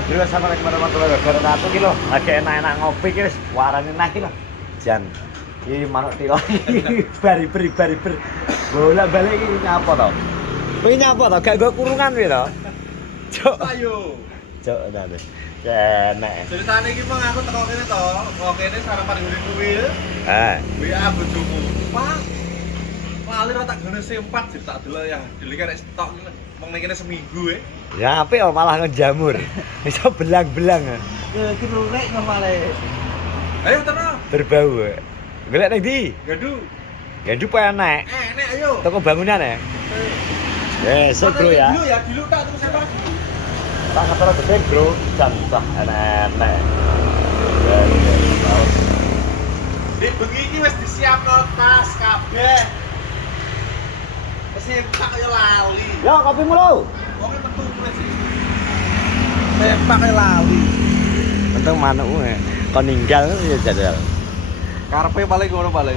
bro assalamualaikum warahmatullahi wabarakatuh ki lho. Lagi enak-enak ngopi ki wis warane nah ki lho. Jan. Iki manuk tilo iki bari-bari. Bolak-balik iki nyapa to? Kuwi nyapa to? Gak nggo kurungan kuwi to? Cuk. Ayo. Cuk ngene. Enak. Ceritane iki mong aku teko kene to, kok kene sarapan ngene kuwi. WA bojomu. Pak. Lali ra tak gone sempat jadi tak delok ya. Dilihat nek stok mong ning kene seminggu Ya apik malah ngejamur. Iso belang-belang. Iki lurek ngomale. Ayo terus. Berbau. Golek nang ndi? Gaduh. Gandu apa enak? Nek ayo. Toko bangunan ya? Yes, bro ya. Dulu ya, dulu tak terus apa? Tak ngetoro gede bro, jan cah enak-enak. Di bengi iki wis disiapno tas kabeh. Wis sempak kaya lali. Ya kopi mulu. Wong metu wis. Sempak kaya lali. Untung manukmu kon ninggal ya jadwal. Karepe paling ngono paling.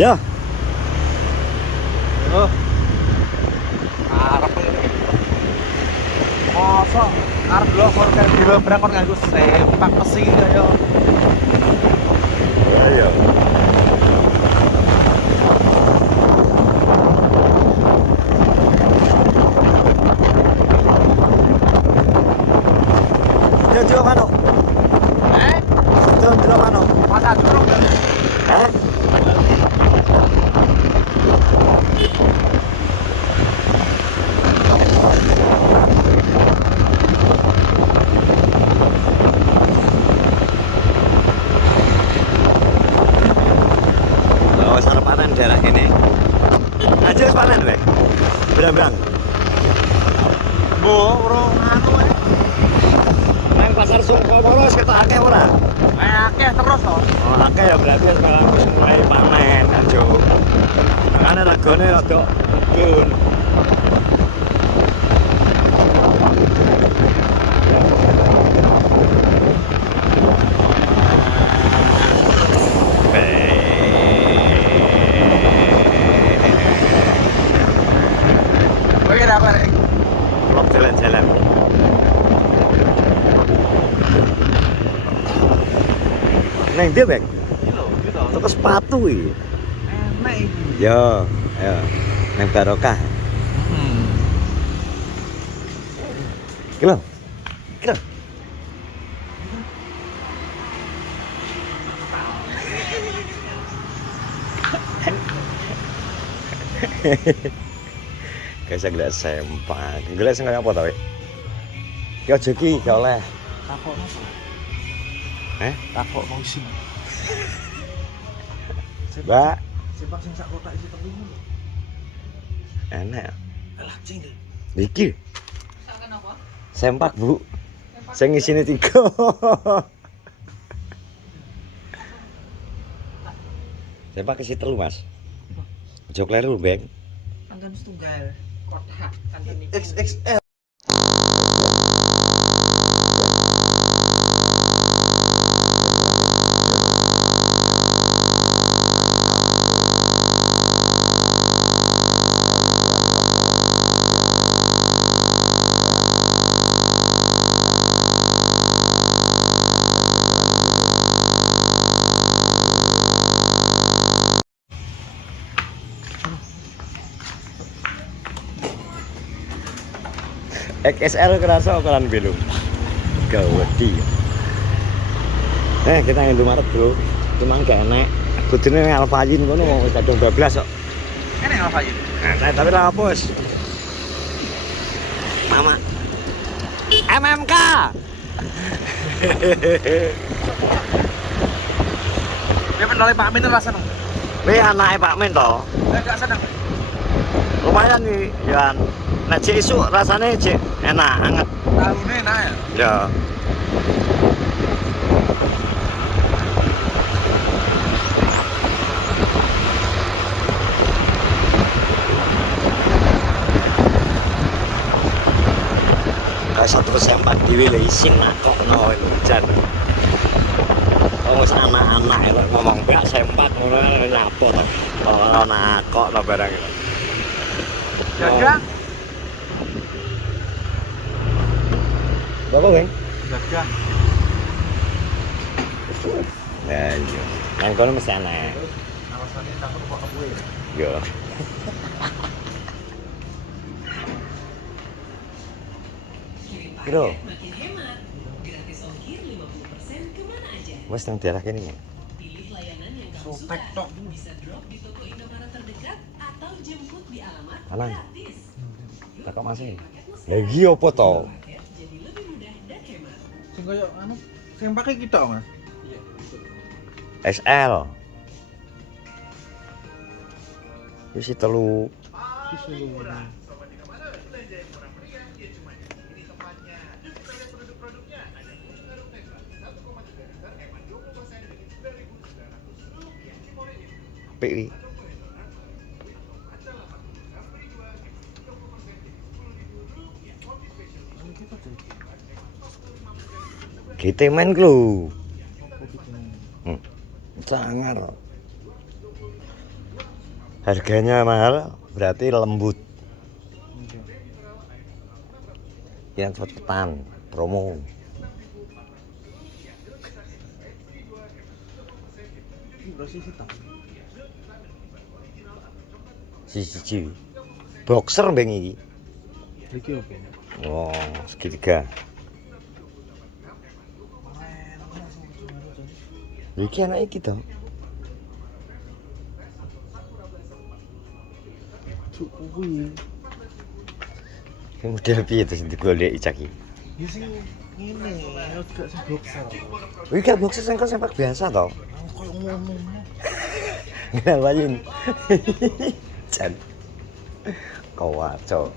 Ya. Oh. Arep mosok arep blok kok dilobrak kon nganggo sempak mesi kaya. Ya. Jangan mano. Jangan mano. Masa durung. Panen daerah ini. Aja panen weh. Berambang. Bo, urung anu wae. Nang pasar Sukomoro wis ketok akeh ora? Akeh terus to. Oh, akeh ya berarti sekarang wis mulai panen aja. Makane regane rada kiun. Kowe ora apa rek? Vlog jalan-jalan. Neng dia bek, Iki lho, iki to. toko sepatu iki. Enak iki. Yo, ayo. Neng barokah. Iki lho. Iki lho. Guys, gelek sempak. Gelek sing kaya apa to, Wek? Ki aja ki, gak oleh. Takokno apa? Takokno sing. Mbak, Sempak sing sak kotak isi telu. enak. Alah cing. Iki Saken apa? sempak, Bu. Sing isine 3. Sempak isi 3, Mas. Aja kleru, Beng. Kanton setunggal kotak kanton iki. XXL. XSL kerasa ukuran belum gawedi. Kita yang Indomaret bro, cuman gak enak. Kudune nang Alfayin kono wis kadung 12 kok. Enak apa iki? Enak tapi ra hapus. Mama. MMK. Dia penoleh Pak Min ora seneng. Kuwi anake Pak Min to. Enggak seneng. Lumayan nih, Yan. Nek cek isuk rasane cek enak, anget. Taune enak ya. Ya. Kayak satu sempak dhewe lho isin nakokno hujan. Oh, wis anak-anak lho ngomong bak sempak ngono nyapa to. Ora nakokno barang itu. Jajan. Bapak, Bang? Gagah. Nah, iya. Nang kono mesti ana. Alasannya takut kok kebuwe. Yo. Bro. Makin hemat. Gratis ongkir 50% kemana aja. Wes nang daerah kene ya. Pilih layanan yang kamu suka. Sotek tok. Bisa drop di toko Indomaret terdekat atau jemput di alamat Alang. gratis. Tak kok masih. Lah iki opo to? Paket jadi lebih mudah dan hemat. Sing koyo anu sing pakai kita, Mas. XL. Wis telu. Apik iki. Kita main lu. Sangar. Harganya mahal, berarti lembut. Yang cepetan, promo. Siji. Boxer mbeng iki. Iki opo? Oh, segitiga. Iki anak iki to. Cukup. Iki model piye to sing digoleki cak iki? Ya sing ngene, gak sing boxer. Iki gak boxer sing sempak biasa to. Koyo ngono. Ngapain? Jan. Kau waco.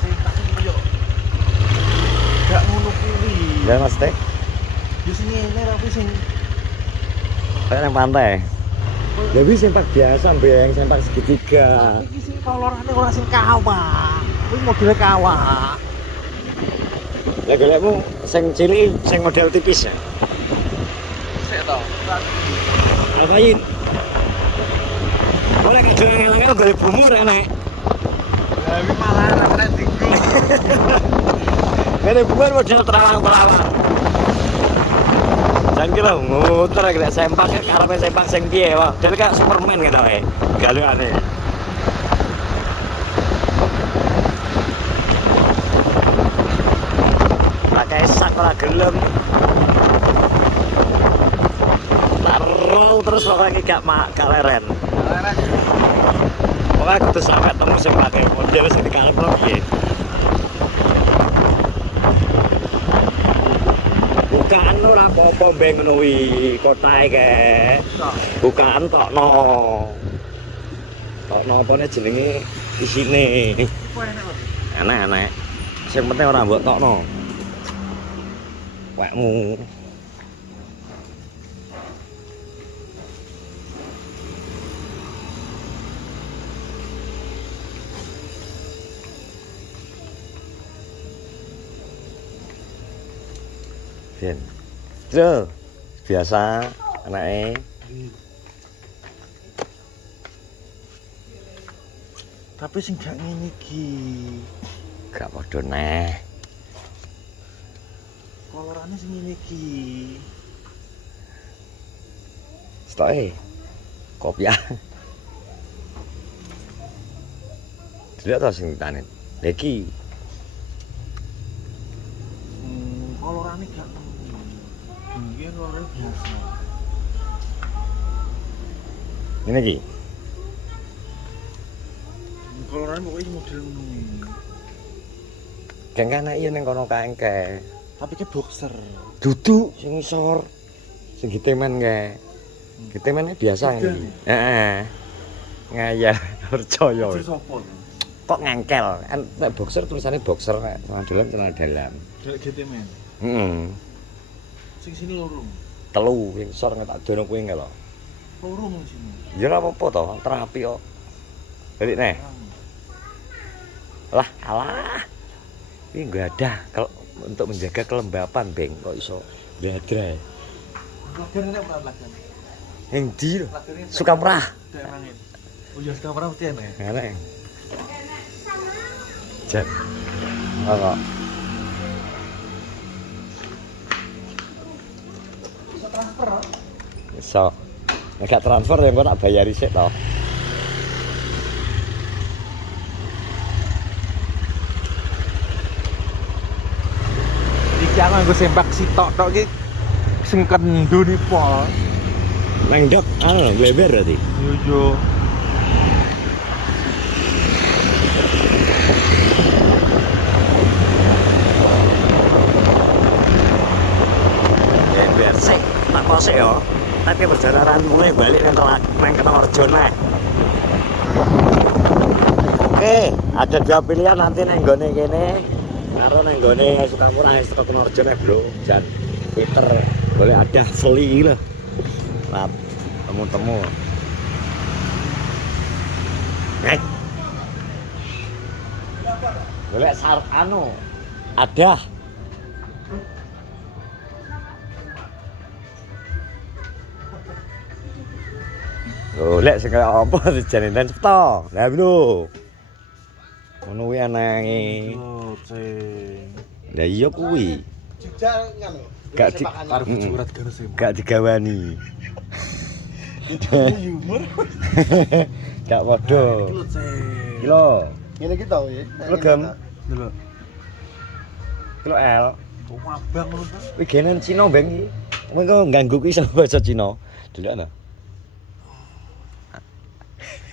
Sing tak koyo gak ngono kuwi. Ya Mas Teh, Ya sing ngene tapi sing kayak nang pantai. Ya wis sempak biasa, Beng, sempak segitiga. iki sing kolorane ora sing kawak. Kuwi model kawak. Lah golekmu sing cilik, sing model tipis ya. Sik to. Ngapain? Boleh ngejeleng-eleng golek bumur enek. Lah iki malah nek dinggo. Golek bumur model terawang-terawang. Jangan kira nguter kena sempak karepe sempak sing piye wae. Dene kayak Superman gitu wae. Galukane. Pakai sak ora gelem. Taruh terus pokoknya gak leren. Pokoknya kudu sampai temu sing pakai model sing dikarepno piye. Bukaan ora apa-apa mbeng ngono kuwi kotahe ke. Bukaan tokno. Tokno apane jenenge isine. Enak-enak. Sing penting ora mbok tokno. Wekmu. Bien. Terus biasa anake Tapi sing gak ngene iki. gak padha neh. Kolorane sing ngene iki. Stoke kopiah. Dilihat to sing tanen. Lah iki Kolorane gak ngono. Iki kolorane biasa. ngene iki. Kolorane pokoknya model ngono. Geng kana iya ning kono kaengke. Tapi ke boxer. Dudu sing isor. Sing gitemen kae. Gitemene biasa iki. Heeh. Ngayal percaya. Itu sopo? Kok ngengkel. Nek boxer tulisannya boxer nek celana dalam. Delek GT men. Heeh. Sing sini loro. Telu sing isor nek tak dono kuwi engke lho. Loro mung sini. Ya ora apa-apa to, terapi kok. Balik neh. Lah, alah. Ini enggak ada untuk menjaga kelembapan, Beng. Kok iso ndadra. Lagan nek ora lagan. Yang di lho. Suka merah. Derangin. Oh iya, sekarang pernah mesti enak. Enak. Cek. Kok. Bisa transfer. Iso. Nek gak transfer ya engko tak bayari sik to. Iki aku nggo sempak sitok tok iki sing kendu ni pol. Nang ndok anu bleber berarti. Yo. Bleber sik. Tak kosek yo. Tapi perjalanan mulai balik nang Kenarjo neh. Oke, ada dua pilihan nanti nang nggone kene. Karo nang nggone Sukamura saka Kenarjo neh, Bro. Jan Peter boleh ada Feli lho. Lat temu-temu. Boleh sar anu. Ada. Golek sing kaya apa dijane dan cepet. Lah lho. Ngono kuwi anake. Lah iya kuwi. Jujal ngono. Gak di Arep surat garis. gak digawani. Humor. Gak padha. Kilo. Ngene iki tau ya. Kilo gam. Delok. Kilo L. Oh, abang ngono to. Kuwi genen Cina beng iki. Mengko ganggu kuwi iso basa Cina. Delok ana.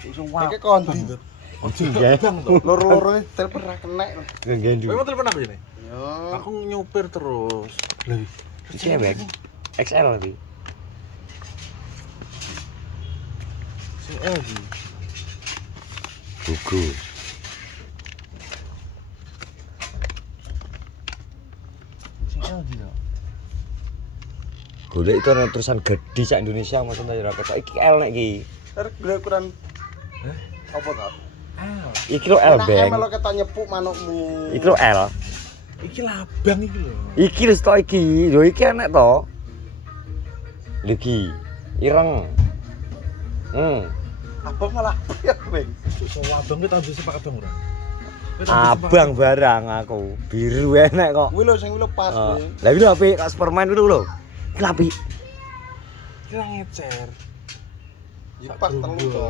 Iki kondi to. Ojo ya. Loro-lorone telepon ra kenek. Nggendu. Kowe mau telepon apa ini? Yo. Aku nyopir terus. Lah Iki ya beng. XL iki. CL iki. Buku. CL iki to. Golek itu ana terusan gede sak Indonesia maksudnya ya ketok iki L nek iki. Arep golek ukuran apa to? L. Iki lo L beng. Nek ketok nyepuk manukmu. Iki lo L. Iki labang iki lho. Iki lho stok iki. Lho iki enek to. Lho iki. Ireng. Abang malah ya, Bang. So abang ki tau sepak abang ora? Abang barang aku. Biru enek kok. Kuwi lho sing kuwi lho pas kuwi. Lah iki lho apik kok Superman kuwi lho. Iki apik. Iki lah ngecer. Ya pas telu to.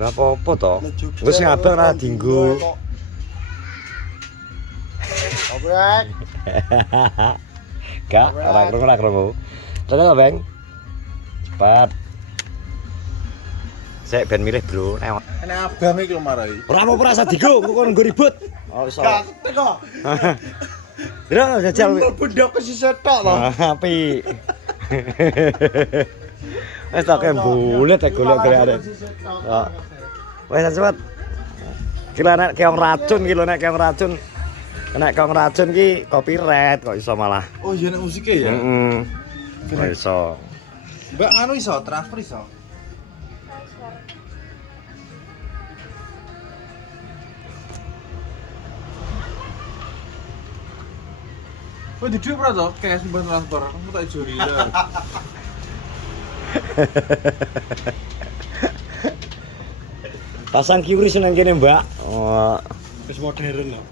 Lah apa-apa to. Wis sing abang ora dienggo. Obrek. Gak, ora krungu. Tekan to, Bang? Cepat. Sik ben milih, Bro. Enek abang iki lho marai. Ora apa-apa rasa digo, engko kon nggo ribut. Oh iso. Gak teko. Lha jajal. Bendok wis setok to. Apik. Wis tak bulet tak golek-golek. Kok. Wis cepet. Kira nek keong racun ki lho nek keong racun. Nek keong racun ki copyright kok iso malah. Oh iya nek musike ya. Heeh. Kok iso. Mbak anu iso transfer iso. Oh di duit berapa toh? Cash buat transfer, aku tak juri lah. Pasang QRIS nang kene, Mbak. Oh. Wis modern lho.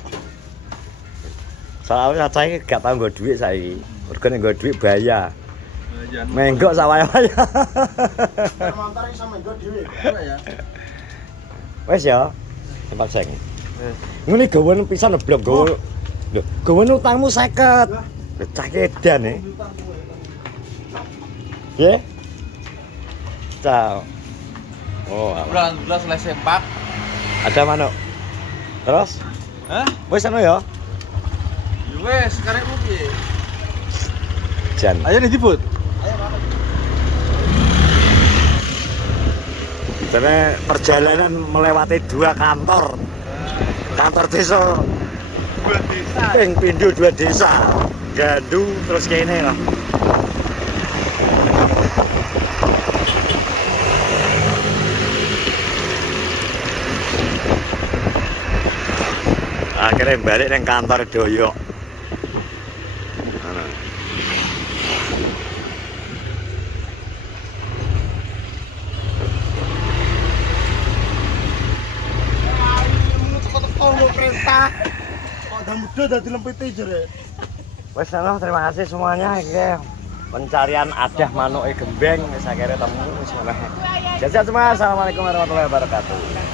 Soalnya saya gak tau nggo duit saiki. Mergo nek nggo duit bahaya. Menggok sak waya-waya. Motor iso menggo dhewe. Ya. Wes ya. Tempat sing. Ngene gawen pisan blok gawe. Lho, gawen utangmu 50. Lho cah edan e. Nggih. Ciao. Oh, Bulan selesai sempak. ada manuk. Terus? Hah? Wes anu ya. Wes, sekarang mau piye? Jan. Ayo nih dibut. Karena perjalanan melewati 2 kantor. Kantor desa. 2 desa. Pindho 2 desa. Gandu terus kene lah. Akhirnya balik nang kantor Doyok. muda dadi lempite jere. Wes ono, terima kasih semuanya iki. Pencarian adah manuk gembeng wis akhirnya temu wis ngono. Jajak semua. Assalamualaikum warahmatullahi wabarakatuh.